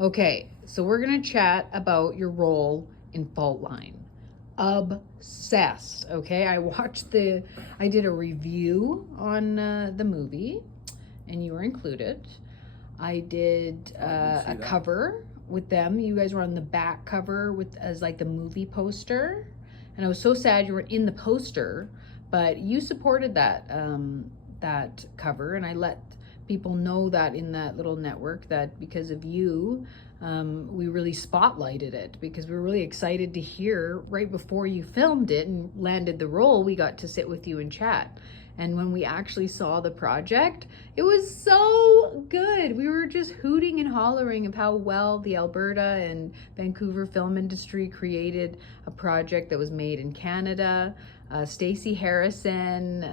Okay, so we're gonna chat about your role in Faultline. Obsessed. Okay, I did a review on the movie, and you were included. I did a cover with them. You guys were on the back cover with as like the movie poster, and I was so sad you weren't in the poster, but you supported that cover, and I let people know that in that little network that because of you, we really spotlighted it because we were really excited to hear right before you filmed it and landed the role. We got to sit with you and chat. And when we actually saw the project, it was so good. We were just hooting and hollering of how well the Alberta and Vancouver film industry created a project that was made in Canada. Stacey Harrison,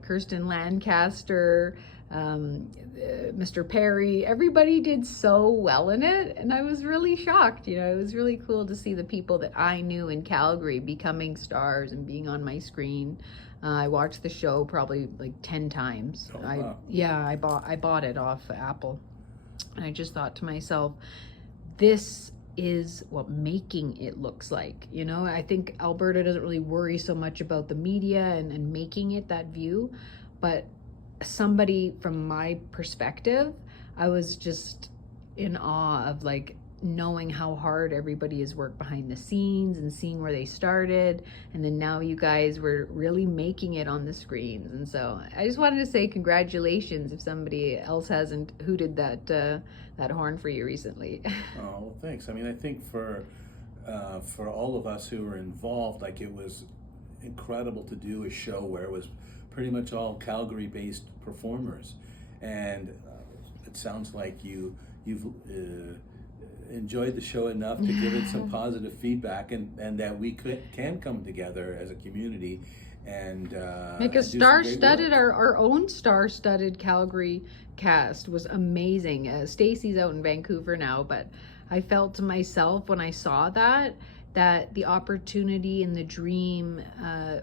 Kirsten Lancaster, Mr. Perry, everybody did so well in it, and I was really shocked. You know, it was really cool to see the people that I knew in Calgary becoming stars and being on my screen. I watched the show probably like 10 times. Oh, wow. I bought it off Apple, and I just thought to myself, this is what making it looks like. You know, I think Alberta doesn't really worry so much about the media and making it that view, but somebody from my perspective, I was just in awe of like knowing how hard everybody has worked behind the scenes and seeing where they started, and then now you guys were really making it on the screens. And so I just wanted to say congratulations if somebody else hasn't hooted that horn for you recently. Oh, well, thanks. I mean, I think for all of us who were involved, like, it was incredible to do a show where it was pretty much all Calgary-based performers, and it sounds like you've enjoyed the show enough to give it some positive feedback, and that we can come together as a community and make a star-studded, our own star-studded Calgary cast was amazing. Stacey's out in Vancouver now, but I felt to myself when I saw that the opportunity and the dream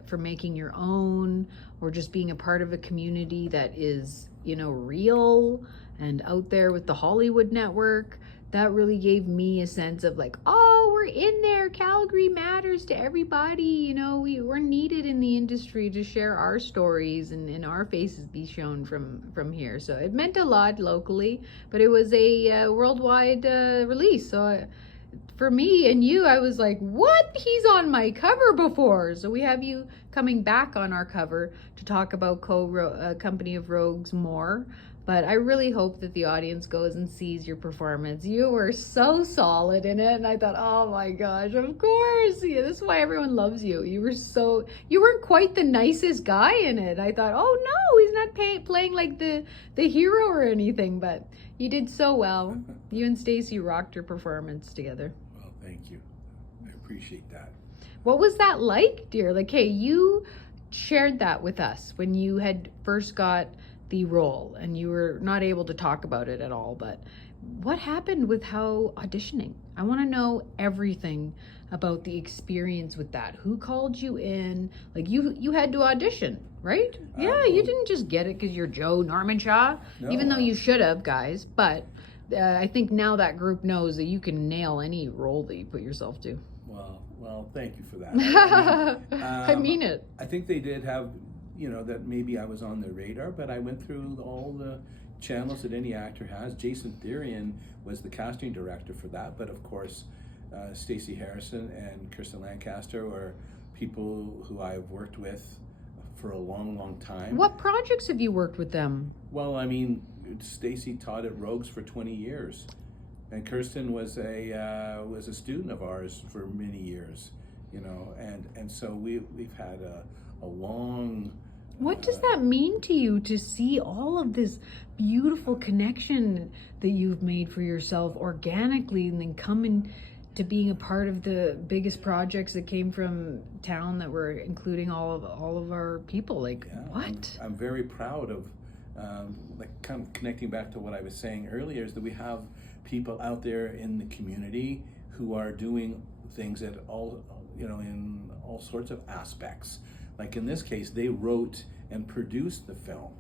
for making your own, or just being a part of a community that is, you know, real and out there with the Hollywood network, that really gave me a sense of like, oh, we're in there. Calgary matters to everybody. You know, we're needed in the industry to share our stories and our faces be shown from here. So it meant a lot locally, but it was a worldwide release. So for me and you, I was like, what? He's on my cover before. So we have you coming back on our cover to talk about Company of Rogues more. But I really hope that the audience goes and sees your performance. You were so solid in it, and I thought, oh my gosh, of course. Yeah, this is why everyone loves you. You weren't quite the nicest guy in it. I thought, oh no, he's not playing like the hero or anything, but you did so well. You and Stacey rocked your performance together. Well, thank you. I appreciate that. What was that like, dear? Like, hey, you shared that with us when you had first got the role and you were not able to talk about it at all, but what happened with how auditioning? I want to know everything about the experience with that. Who called you in? Like, you had to audition, right? Yeah, you didn't just get it because you're Joe Normanshaw, no, even though you should have, guys. But I think now that group knows that you can nail any role that you put yourself to. Well, thank you for that. I mean it. I think they did have, you know, that maybe I was on their radar, but I went through all the channels that any actor has. Jason Therian was the casting director for that, but of course, Stacey Harrison and Kirsten Lancaster were people who I've worked with for a long, long time. What projects have you worked with them? Well, I mean, Stacey taught at Rogues for 20 years, and Kirsten was a student of ours for many years, you know, and so we've had a long. What does that mean to you to see all of this beautiful connection that you've made for yourself organically, and then come to being a part of the biggest projects that came from town that were including all of our people? Like, yeah, what? I'm very proud of, like, kind of connecting back to what I was saying earlier, is that we have people out there in the community who are doing things at all, you know, in all sorts of aspects. Like in this case, they wrote and produced the film.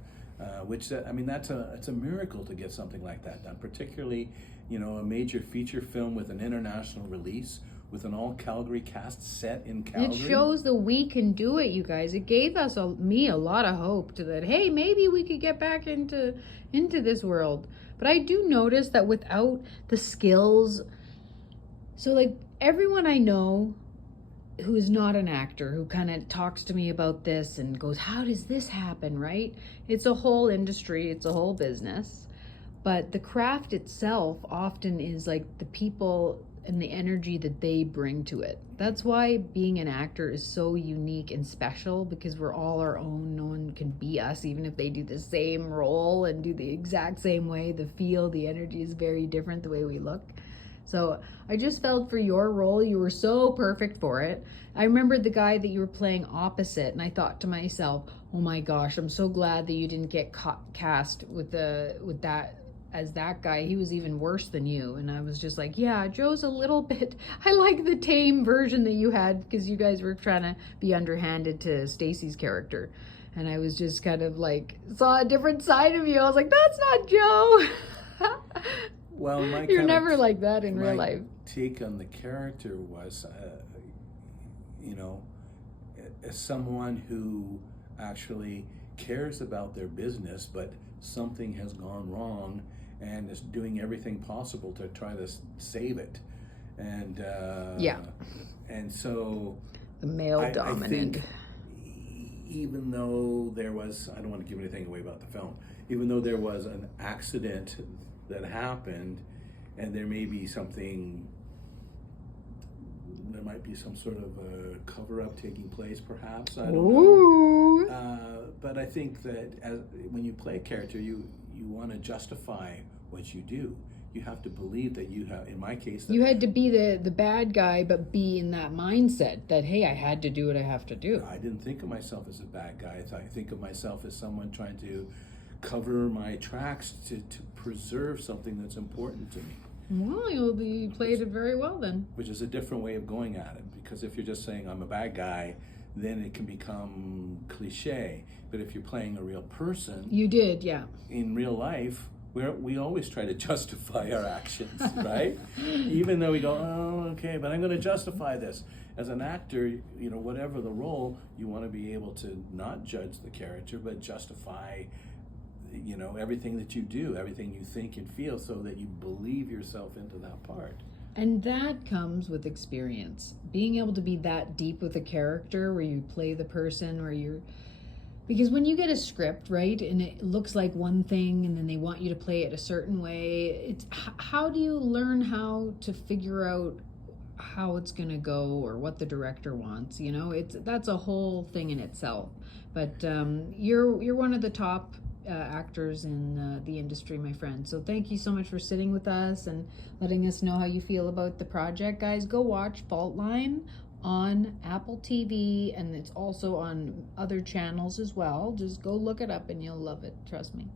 which I mean, it's a miracle to get something like that done, particularly, you know, a major feature film with an international release with an all Calgary cast set in Calgary. It shows that we can do it, you guys. It gave us me a lot of hope to that. Hey, maybe we could get back into this world. But I do notice that without the skills, so like everyone I know who is not an actor, who kind of talks to me about this and goes, how does this happen, right? It's a whole industry, it's a whole business. But the craft itself often is like the people and the energy that they bring to it. That's why being an actor is so unique and special, because we're all our own. No one can be us, even if they do the same role and do the exact same way. The feel, the energy is very different the way we look. So I just felt for your role, you were so perfect for it. I remembered the guy that you were playing opposite, and I thought to myself, oh my gosh, I'm so glad that you didn't get cast with that as that guy. He was even worse than you. And I was just like, yeah, Joe's a little bit, I like the tame version that you had, because you guys were trying to be underhanded to Stacy's character. And I was just kind of like, saw a different side of you. I was like, that's not Joe. Well, you're never like that in real life. Take on the character was, you know, as someone who actually cares about their business, but something has gone wrong and is doing everything possible to try to save it. And yeah, and so the male dominant. I think even though there was, I don't want to give anything away about the film, even though there was an accident that happened, and there may be something, there might be some sort of a cover-up taking place, perhaps, I don't know. But I think that when you play a character, you want to justify what you do. You have to believe that you have, in my case, that you had to be the bad guy, but be in that mindset that, hey, I had to do what I have to do. I didn't think of myself as a bad guy. I think of myself as someone trying to cover my tracks to preserve something that's important to me. Well, you played it very well then. Which is a different way of going at it, because if you're just saying I'm a bad guy, then it can become cliche. But if you're playing a real person, you did, yeah. In real life, we always try to justify our actions, right? Even though we go, oh, okay, but I'm going to justify this. As an actor, you know, whatever the role, you want to be able to not judge the character, but justify, you know, everything that you do, everything you think and feel, so that you believe yourself into that part. And that comes with experience. Being able to be that deep with a character where you play the person, where you're, because when you get a script, right, and it looks like one thing and then they want you to play it a certain way, it's how do you learn how to figure out how it's going to go, or what the director wants, you know? That's a whole thing in itself. But you're one of the top actors in the industry, my friend. So thank you so much for sitting with us and letting us know how you feel about the project. Guys, go watch Faultline on Apple TV, and it's also on other channels as well. Just go look it up and you'll love it, trust me.